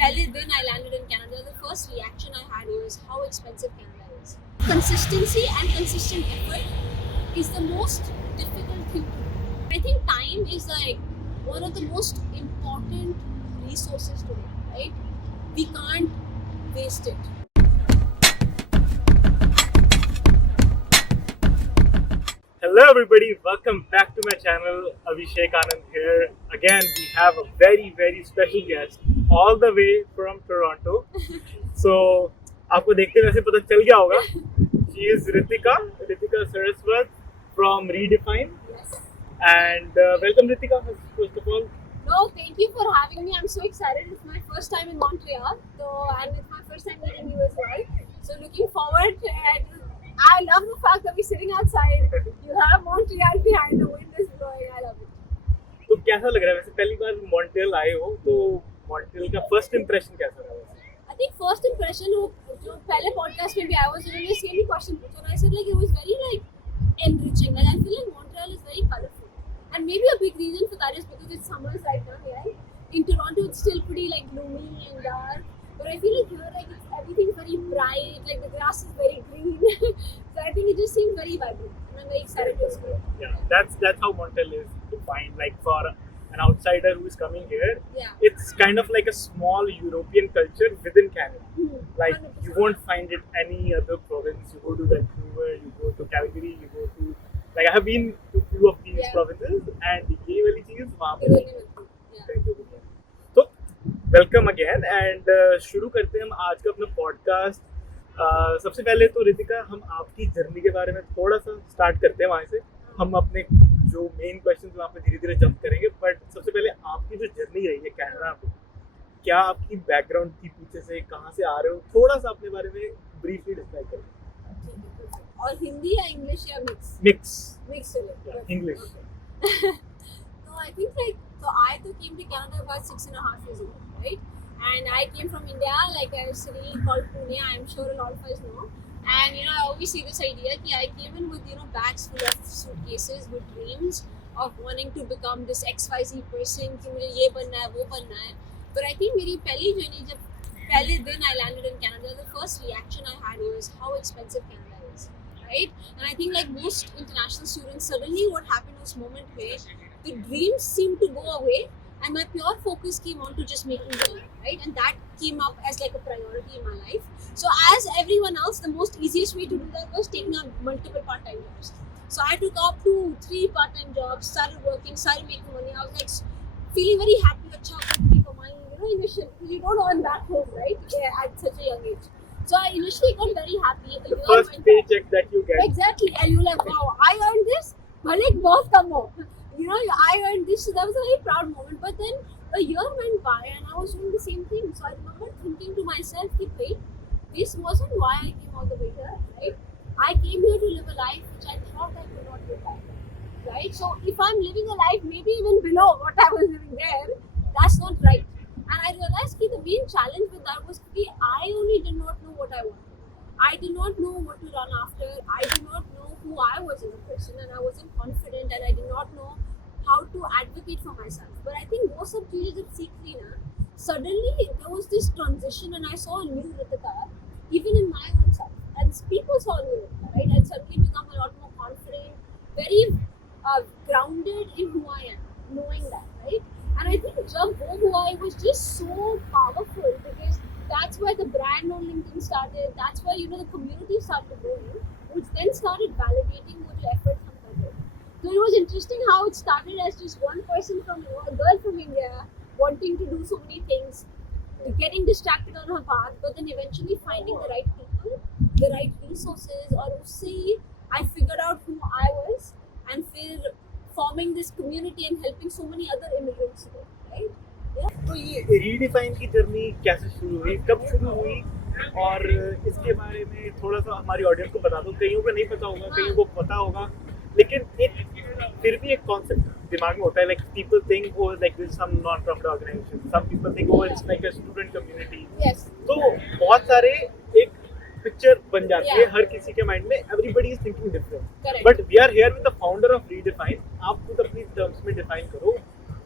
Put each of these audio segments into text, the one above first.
पहले दिन I landed in Canada, the first reaction I had was how expensive Canada is. Consistency and consistent effort is the most difficult thing to do. I think time is like one of the most important resources today, right? We can't waste it. Hello everybody, welcome back to my channel. Abhishek Anand here. Again, we have a very special guest all the way from Toronto. So, आपको देखते वैसे पता चल गया होगा. She is Ritika Saraswat from Redefine. Yes. And welcome Ritika, first of all. No, thank you for having me. I'm so excited. It's my first time in Montreal, and it's my first time meeting you as well. So looking forward. And I love the fact that we're sitting outside. You have Montreal behind, the wind is blowing. I love it. तो कैसा लग रहा है वैसे पहली बार Montreal आए हो तो मॉन्ट्रियल का फर्स्ट इंप्रेशन कैसा रहा वैसे? I think first impression जो पहले podcast में भी I was doing the same question पूछा and I said like it was very like enriching. Like I feel like Montreal is very colorful, and maybe a big reason for that is because it's summers right now, right? In Toronto it's still pretty like gloomy and dark, but I feel like here like everything's very bright, like the grass is very green. So I think it just seems very vibrant, and I'm very excited to explore. Yeah, that's how Montreal is defined. Like for an outsider who is coming here, Yeah. it's kind of like a small European culture within Canada. Like 100%. you won't find it any other province. You go to Vancouver, you go to Calgary, you go to like I have been to few of these Yeah. provinces, and ये वाली चीज वहाँ पे Really good. Yeah. तो welcome again and शुरू करते हैं हम आज का अपना पॉडकास्ट. सबसे पहले तो रितिका हम आपकी जर्नी के बारे में थोड़ा सा स्टार्ट करते हैं वहाँ से. हम अपने जो मेन क्वेश्चन वहाँ पे धीरे धीरे जंप करेंगे, बट सबसे पहले आपकी जो जर्नी रही है कनाडा में, क्या आपकी बैकग्राउंड थी पीछे से, कहाँ से आ रहे हो, थोड़ा सा अपने बारे में ब्रीफली डिस्क्राइब करें. और हिंदी या इंग्लिश या मिक्स चले English. So I think like I came to Canada about 6.5 years ago, right? And I came from India, like a city called Pune. I'm sure a lot of us know. And I always see this idea that I came in with bags full of suitcases with dreams of wanting to become this XYZ person. कि मुझे ये बनना है, वो बनना है. But I think मेरी पहली journey जब पहले दिन I landed in Canada, the first reaction I had was how expensive Canada is, right? And I think like most international students, suddenly what happened was moment where the dreams seemed to go away and my pure focus came on to just making money, right? And that came up as like a priority in my life. So as everyone else, the most easiest way to do that was taking up multiple part-time jobs. So I took up 2-3 part-time jobs, started working, started making money. I was like feeling very happy, acha kamayi, initially you don't earn back home, right? Yeah, at such a young age. So I initially got very happy. The first paycheck that you get. Exactly, and you're like, wow, I earned this. Bhale bahut kam ho. I earned this, so that was a very proud moment. But then a year went by and I was doing the same thing. So I remember thinking to myself, wait, this wasn't why I came all the way here, right? I came here to live a life which I thought I could not live back, right? So if I'm living a life maybe even below what I was living there, that's not right. And I realized that the main challenge with that was that I only did not know what I wanted. I did not know what to run after. I did not know who I was as a person, and I wasn't confident, and I did not know how to advocate for myself. But I think most of the that seekly na, suddenly there was this transition, and I saw a new Ritika, even in my own self, and people saw a new Ritika, right? And suddenly become a lot more confident, very grounded in who I am, knowing that, right? And I think Jab Wo Hua was just so powerful because that's where the brand on LinkedIn started. That's where the community started growing, which then started validating what your efforts come from. So it was interesting how it started as just one person from a girl from India wanting to do so many things, getting distracted on her path, but then eventually finding the right people, the right resources, और उससे I figured out who I was, and फिर forming this community and helping so many other immigrants today, right? Yeah. तो ये redefine की journey कैसे शुरू हुई, कब शुरू हुई, और इसके बारे में थोड़ा सा हमारी ऑडियंस को बता दो. कईयों को नहीं पता होगा, कईयों को पता होगा, लेकिन एक फिर भी एक कॉन्सेप्ट दिमाग में होता है. लाइक पीपल थिंक वो like this some non profit organization, some people think वो it's like a student community. Yes. तो बहुत सारे एक पिक्चर बन जाती है Yeah. हर किसी के माइंड में. Everybody is thinking different, Correct. But we are here with the founder of Redefine. आप खुद अपनी टर्म्स में डिफाइन करो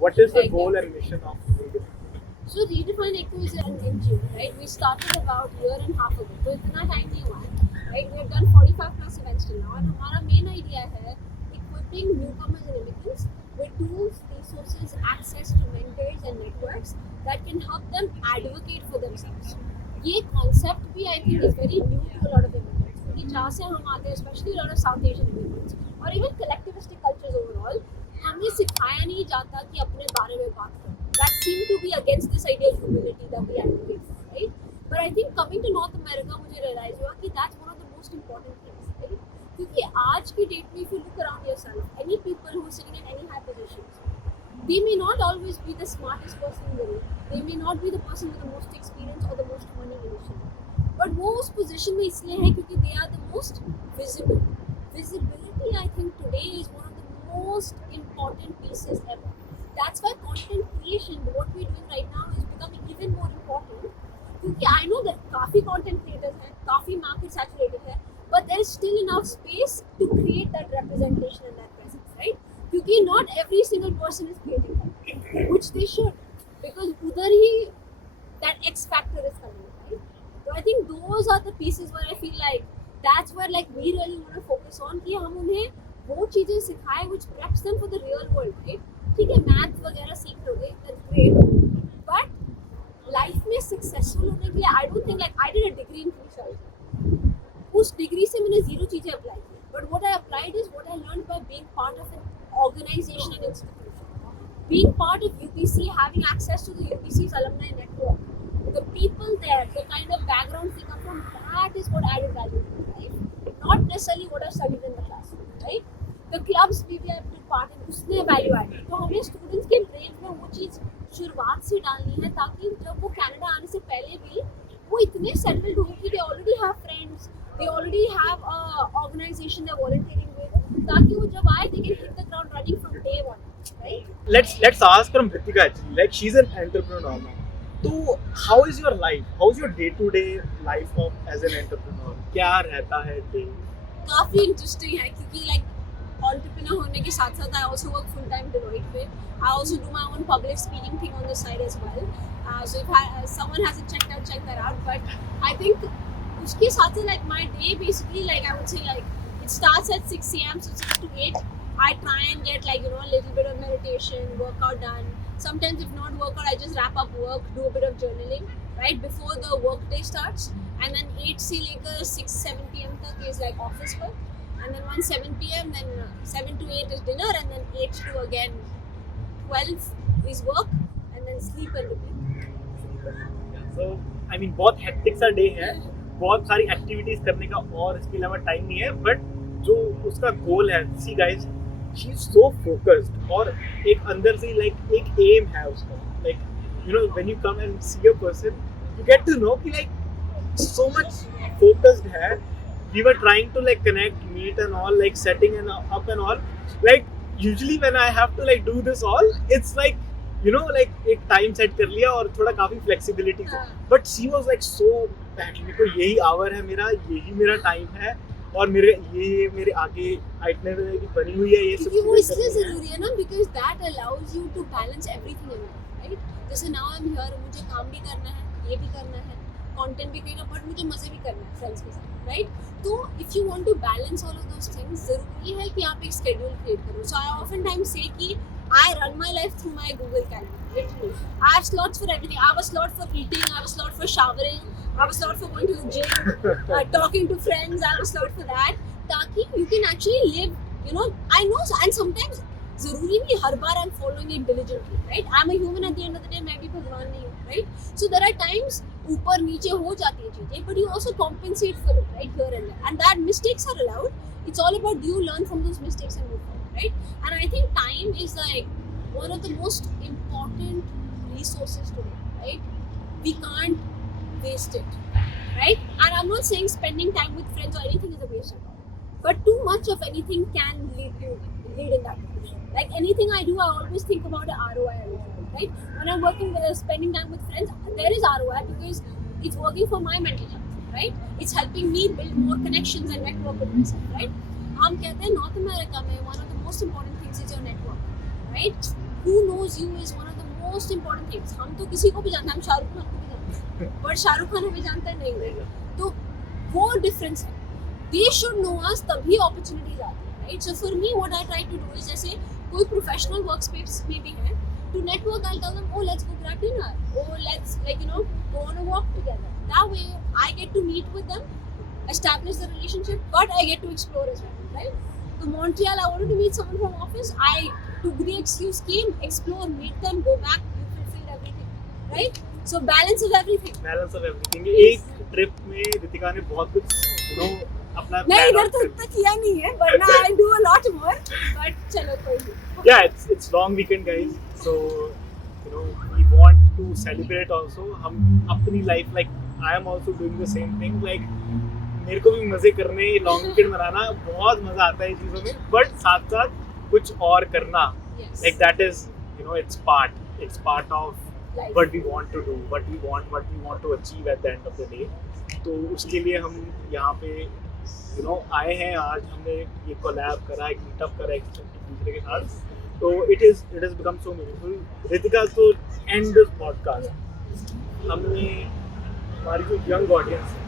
what is the Right. Goal and mission of Redefine. So Redefine Echo is an NGO, right? We started about a year and a half ago. तो इतना time नहीं हुआ है, right? We have done 45 plus events till now, and हमारा main idea है equipping newcomers and immigrants with tools, resources, access to mentors and networks that can help them advocate for themselves. ये concept भी I think is very new to a lot of immigrants. क्योंकि जहाँ से हम आते हैं, especially a lot of South Asian immigrants, और even collectivistic cultures overall, हमें सिखाया नहीं जाता कि अपने बारे में बात करो. That seemed to be against this idea of humility that we advocate for, right? But I think coming to North America, मुझे realize हुआ कि that's one of the most important things, right? क्योंकि आज की डेट में if you look around yourself, any people who are sitting in any high positions, they may not always be the smartest person in the room. They may not be the person with the most experience or the most money initially. But वो उस position में इसलिए है क्योंकि they are the most visible. Visibility, I think today is one of the most important pieces ever. That's why content creation, what we're doing right now, is becoming even more important. क्योंकि I know that काफी content creators हैं, काफी market saturated है, but there is still enough space to create that representation and that presence, right? क्योंकि not every single person is creating that, which they should, because उधर ही that X factor is coming, right? So I think those are the pieces where I feel like that's where like we really want to focus on कि हम उन्हें वो चीजें सिखाएं which preps them for the real world, right? ठीक है, math वगैरह सीख लोगे, that's great, but लाइफ में सक्सेसफुल होने के लिए I don't think like I did a degree in physics. उस डिग्री से मैंने जीरो चीजें अप्लाई की, but what I applied is what I learn by being part of an organization and institution, being part of UPC, having access to the UPC's alumni network, the people there, the kind of backgrounds they come from, that is what added value to my life, not necessarily what I studied in the classroom, right? The clubs we have to part in, उसने value add. तो हमें students के brain में वो चीज़ शुरुआत से डालनी है ताकि जब वो कनाडा आने से पहले भी वो इतने सेटल्ड हो कि they already have friends, they already have organisation they volunteering with, ताकि वो जब आए they can hit the ground running from day one, right? Let's ask from Ritika actually. Like she's an entrepreneur now. So how is your life? How is your day-to-day life as an entrepreneur? क्या रहता है day? काफ़ी interesting है क्योंकि like entrepreneur होने के साथ साथ I also work full time Deloitte पे. I also do my own public speaking thing on the side as well. So if someone hasn't check that out. But I think उसके साथ साथ like my day basically like I would say like it starts at 6 a.m. so 6 to 8. I try and get like a little bit of meditation, workout done. Sometimes if not workout, I just wrap up work, do a bit of journaling right before the work day starts. And then 8 से लेकर 6-7 p.m. तक is like office work. And then once 7 p.m. then 7 to 8 is dinner, and then 8 to again 12 is work, and then sleep and repeat. So I mean बहुत hectic सा day है, बहुत सारी activities करने का और इसके अलावा time नहीं है, but जो उसका goal है, see guys, she is so focused और एक अंदर से like एक aim है उसका, like you know when you come and see a person, you get to know कि like so much focused है. We were trying to like connect, meet and all, like setting and up and all. Like usually when I have to like do this all, it's like you know like एक time set कर लिया और थोड़ा काफी flexibility से. But she was like so bad. मेरे को यही hour है मेरा, यही मेरा time है और मेरे आगे itinerary की बनी हुई है ये सब. क्योंकि वो इसलिए जरूरी है ना, because that allows you to balance everything in life, right? जैसे now I'm here, मुझे काम भी करना है, ये भी करना है, कंटेंट भी करना, बट मुझे मजे भी करना है फ्रेंड्स के साथ, राइट? तो if you want to balance all of those things, जरूरी है कि आप एक शेड्यूल क्रिएट करो. सो आई ऑफन टाइम से कि I run my life through my Google calendar, literally. I have slots for everything. I have a slot for eating, I have a slot for showering, I have a slot for going to the gym, talking to friends, I have a slot for that, ताकि you can actually live, you know. I know and sometimes जरूरी नहीं हर बार I am following it diligently, right? I am a human at the end of the day, मैं भी भगवान नहीं हूँ, right? So there are times ऊपर नीचे हो जाती है चीजें, but you also compensate for it, right, here and there, and that mistakes are allowed. It's all about you learn from those mistakes and move forward, right? And I think time is like one of the most important resources today, right? We can't waste it, right? And I'm not saying spending time with friends or anything is a waste of time, but too much of anything can lead in that direction. Like anything I do, I always think about the ROI, right? When I'm spending time with friends, there is ROI because it's working for my mental health, right? It's helping me build more connections and network with myself, right? हम कहते हैं North America में one of the most important things is your network, right? Who knows you is one of the most important things. हम तो किसी को भी जानते हैं, हम शाहरुख खान को भी जानते हैं, but शाहरुख खान हमें जानता है नहीं, तो वो difference है. They should know us, तभी opportunities आती है, right? So for me, what I try to do is जैसे कोई professional workspace में भी है, to network, I'll tell them, oh, let's go grab dinner, oh, let's go on a walk together. That way, I get to meet with them, establish the relationship, but I get to explore as well, right? To Montreal, I wanted to meet someone from office. I took the excuse, came, explore, meet them, go back. You fulfilled everything, right? So balance of everything. Balance of everything. एक trip में रितिका ने बहुत कुछ अपना नहीं इधर तो इतना किया नहीं है, वरना I do a lot more. But चलो कोई नहीं. Yeah, it's long weekend, guys. So we want to celebrate also. हम अपनी life, like I am also doing the same thing. Like मेरे को भी मजे करने, लॉन्ग वीकेंड मनाना बहुत मजा आता है इन चीज़ों में, बट साथ साथ कुछ और करना, like that is it's part of what we want to do, what we want to achieve at the end of the day. तो उसके लिए हम यहाँ पे आए हैं. आज हमने ये कोलैब करा, एक मीटअप करा एक दूसरे के साथ, तो it has become so meaningful. Ritika, तो end this podcast हमने हमारी जो यंग ऑडियंस है,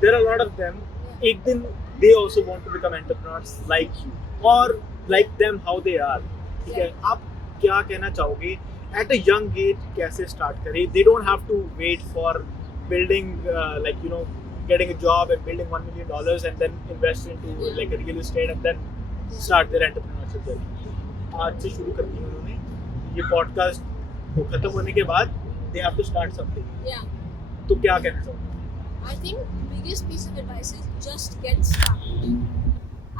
there are a lot of them, एक दिन they also want to become entrepreneurs like you or like them how they are. ठीक है, आप क्या कहना चाहोगे at a young age कैसे start करें? They don't have to wait for building getting a job and building $1 million and then invest into like a real estate and then start their entrepreneurship journey. आज से शुरू करनी है उन्होंने. ये podcast को खत्म होने के बाद they have to start something. तो क्या कहना चाहोगे? I think the biggest piece of advice is just get started.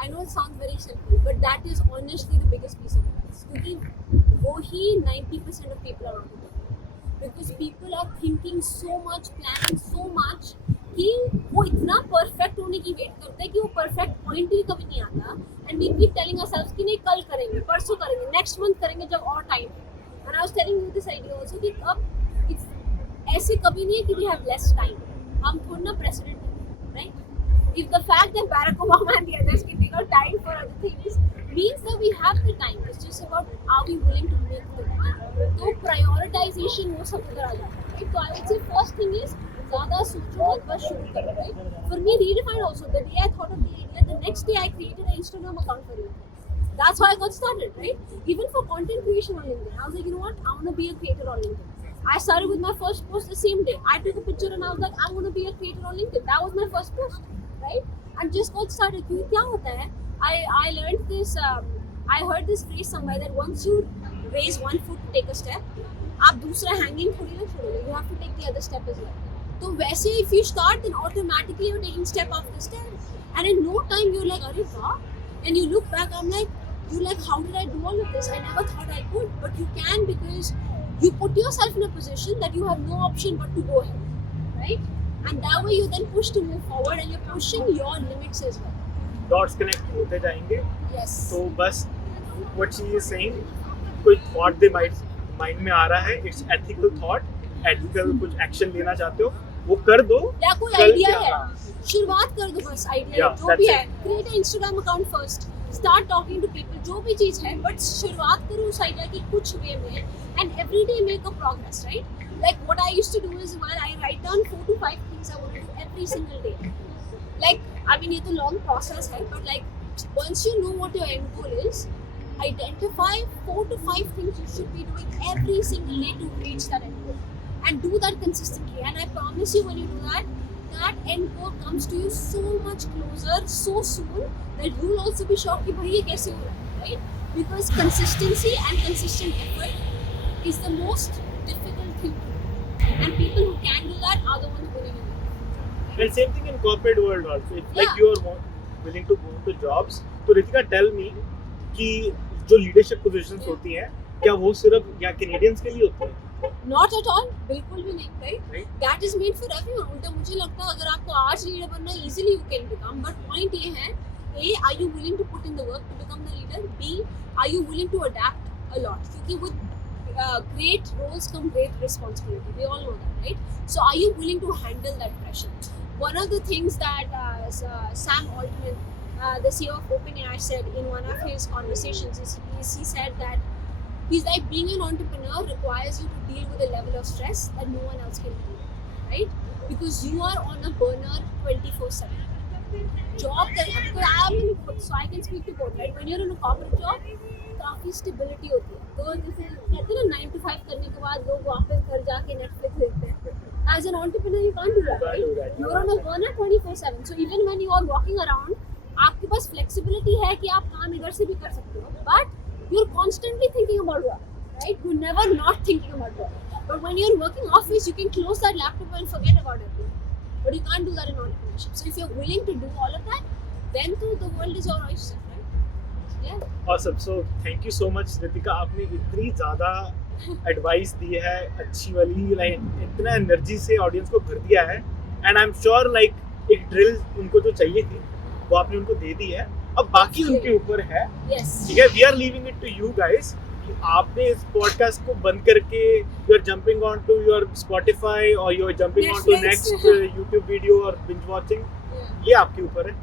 I know it sounds very simple, but that is honestly the biggest piece of advice. क्योंकि वो ही 90% of people are not doing. Because people are thinking so much, planning so much, कि वो इतना perfect होने की wait करते हैं कि वो perfect point ही कभी नहीं आता. And we keep telling ourselves कि नहीं कल करेंगे, परसों करेंगे, next month करेंगे जब और time है. And I was telling you this idea also कि अब ऐसे कभी नहीं है कि we have less time. हम थोड़ा ना precedent है, right? If the fact that Barack Obama and the others can take out time for other things means that we have the time. It's just about are we willing to make the time. तो prioritization वो सब उधर आ जाता है, right? So I would say first thing is ज़्यादा सोचो और बस शुरू करो, right? For me, Redefine also, the day I thought of the idea, the next day I created an Instagram account for it. That's how I got started, right? Even for content creation on LinkedIn, I was like, you know what? I want to be a creator on LinkedIn. I started with my first post the same day. I took a picture and I was like, I'm going to be a creator on LinkedIn. That was my first post, right? And just got started. क्योंकि क्या होता है? I learned this. I heard this phrase somewhere that once you raise one foot to take a step, आप दूसरा hanging थोड़ी ना छोड़ोगे. You have to take the other step as well. तो वैसे if you start, then automatically you're taking step after step, and in no time you're like, अरे वाह. And you look back, I'm like, how did I do all of this? I never thought I could, but you can because you put yourself in a position that you have no option but to go ahead, right? And that way you then push to move forward and you're pushing your limits as well. Dots connect होते जाएंगे. Yes. तो बस what she is saying, कोई thought दे mind में आ रहा है, it's ethical thought, ethical कुछ action लेना चाहते हो, वो कर दो. या कोई idea है, शुरुआत कर दो बस idea जो भी है. Create an Instagram account first. Start talking to people. जो भी चीज़ है, but शुरुआत करो उस idea की कुछ way में. And every day make a progress, right? Like what I used to do is I write down 4 to 5 things I want to do every single day. Like, I mean, it's a long process, right? But like, once you know what your end goal is, identify 4 to 5 things you should be doing every single day to reach that end goal. And do that consistently. And I promise you when you do that, that end goal comes to you so much closer, so soon, that you'll also be shocked कि भाई ये कैसे हो रहा है, right? Because consistency and consistent effort is the most difficult thing to do. And people who can do that are the ones winning in life. And same thing in corporate world also. If like you are willing to go to jobs, तो Ritika tell me कि जो leadership positions होती हैं, क्या वो सिर्फ या Canadians के लिए होती हैं? Not at all, बिल्कुल भी नहीं, right? That is made for everyone. उल्टा मुझे लगता है अगर आपको आज leader बनना है, easily you can become. But point ये है, A, are you willing to put in the work to become the leader? B, are you willing to adapt a lot? क्योंकि with great roles come great responsibility. We all know that, right? So are you willing to handle that pressure? One of the things that Sam Altman, the CEO of OpenAI, said in one of his conversations is he said that He's like, being an entrepreneur requires you to deal with a level of stress that no one else can do, right? Because you are on a burner 24/7. Job so I can speak to both, right? When you're in a corporate job, काफी stability होती है, तो जैसे कहते हैं ना 9 to 5 करने के बाद लोग वापस घर जाके नेटफ्लिक्स देखते हैं. As an entrepreneur, you can't do that, right? You're on a burner 24/7. So even when you are walking around, आपके पास flexibility है कि आप काम इधर से भी कर सकते हो, but you're constantly thinking about work, right? You're never not thinking about work. But when you're working office, you can close that laptop and forget about everything. But you can't do that in entrepreneurship. So if you're willing to do all of that, then too the world is your oyster, right? Yeah. Awesome. So thank you so much Ritika, आपने इतनी ज़्यादा advice दी है अच्छी वाली, like इतना energy से audience को भर दिया है. And I am sure like एक ड्रिल उनको जो चाहिए थी वो आपने उनको दे दी है. अब बाकी उनके ऊपर है. Yes. ठीक है, we are leaving it to you guys. आपने इस पॉडकास्ट को बंद करके you are jumping on to your Spotify और you are jumping on to next YouTube video और बिंज वॉचिंग. ये आपके ऊपर है.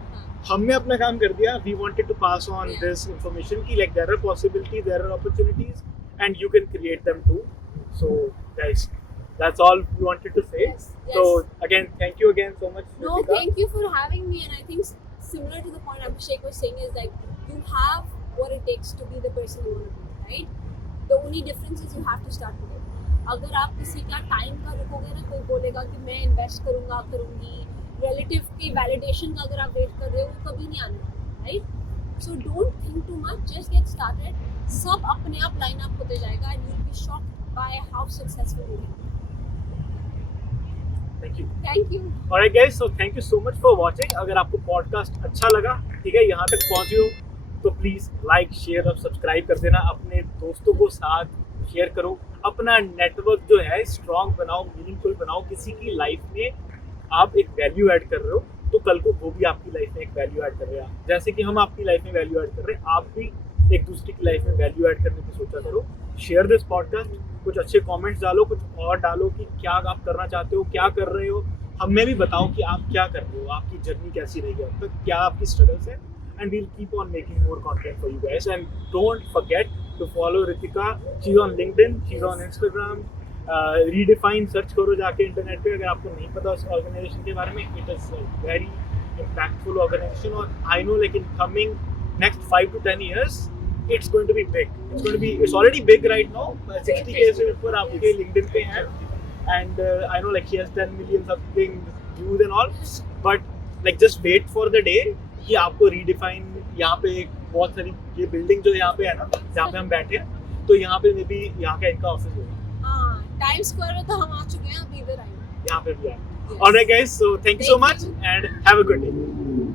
हमने अपना काम कर दिया. We wanted to pass on this information की like there are possibilities, there are opportunities and you can create them too. So guys, that's all we wanted to say. Yes, So yes. again, thank you again so much, No, Ritika. thank you for having me. And I think similar to the point Abhishek was saying is like you have what it takes to be the person you want to be, right? The only difference is you have to start with it. अगर आप किसी का time का रुकोगे ना, कोई बोलेगा कि मैं इन्वेस्ट करूँगा करूँगी, रिलेटिव की वैलिडेशन का अगर आप वेट कर रहे हो वो कभी नहीं आने वाला, right? So don't think too much, just get started. सब अपने आप लाइन अप होते जाएगा and you will be shocked by how successful you will. Thank you. Thank you. Alright guys, so thank you so much for watching. अगर आपको podcast अच्छा लगा, ठीक है, यहाँ तक पहुँचे हो तो प्लीज़ लाइक, शेयर और सब्सक्राइब कर देना. अपने दोस्तों को साथ शेयर करो. अपना नेटवर्क जो है स्ट्रॉन्ग बनाओ, मीनिंगफुल बनाओ. किसी की लाइफ में आप एक वैल्यू ऐड कर रहे हो तो कल को वो भी आपकी लाइफ में एक वैल्यू ऐड कर रहे हैं. जैसे कि हम आपकी लाइफ में वैल्यू ऐड कर रहे हैं, आप भी एक दूसरे की लाइफ में वैल्यू ऐड करने की सोचा करो. Share this podcast. कुछ अच्छे कमेंट्स डालो, कुछ और डालो कि क्या आप करना चाहते हो, क्या कर रहे हो. हमें भी बताओ कि आप क्या कर रहे हो, आपकी जर्नी कैसी रही है अब तक, क्या आपकी स्ट्रगल्स है. And we'll keep on making more content for you guys. And don't forget to follow Ritika. She's on LinkedIn, she's on Instagram. Redefine search करो जाके इंटरनेट पे. अगर आपको नहीं पता उस ऑर्गेनाइजेशन के बारे में, it is a very impactful organization. और I know like in coming next 5 to 10 years, it's going to be big. It's already big right now. 60K से ऊपर आपके LinkedIn पे हैं. And I know like she has 10 million something views and all. But like just wait for the day कि आपको redefine यहाँ पे एक बहुत सारी ये बिल्डिंग जो यहाँ पे है ना, जहाँ पे हम बैठे हैं, तो यहाँ पे मे बी यहाँ का इनका ऑफिस होगा. हाँ, टाइम्स स्क्वायर में तो हम आ चुके हैं, अभी इधर आएंगे. यहाँ पे भी है. Alright guys, so thank you so much and have a good day.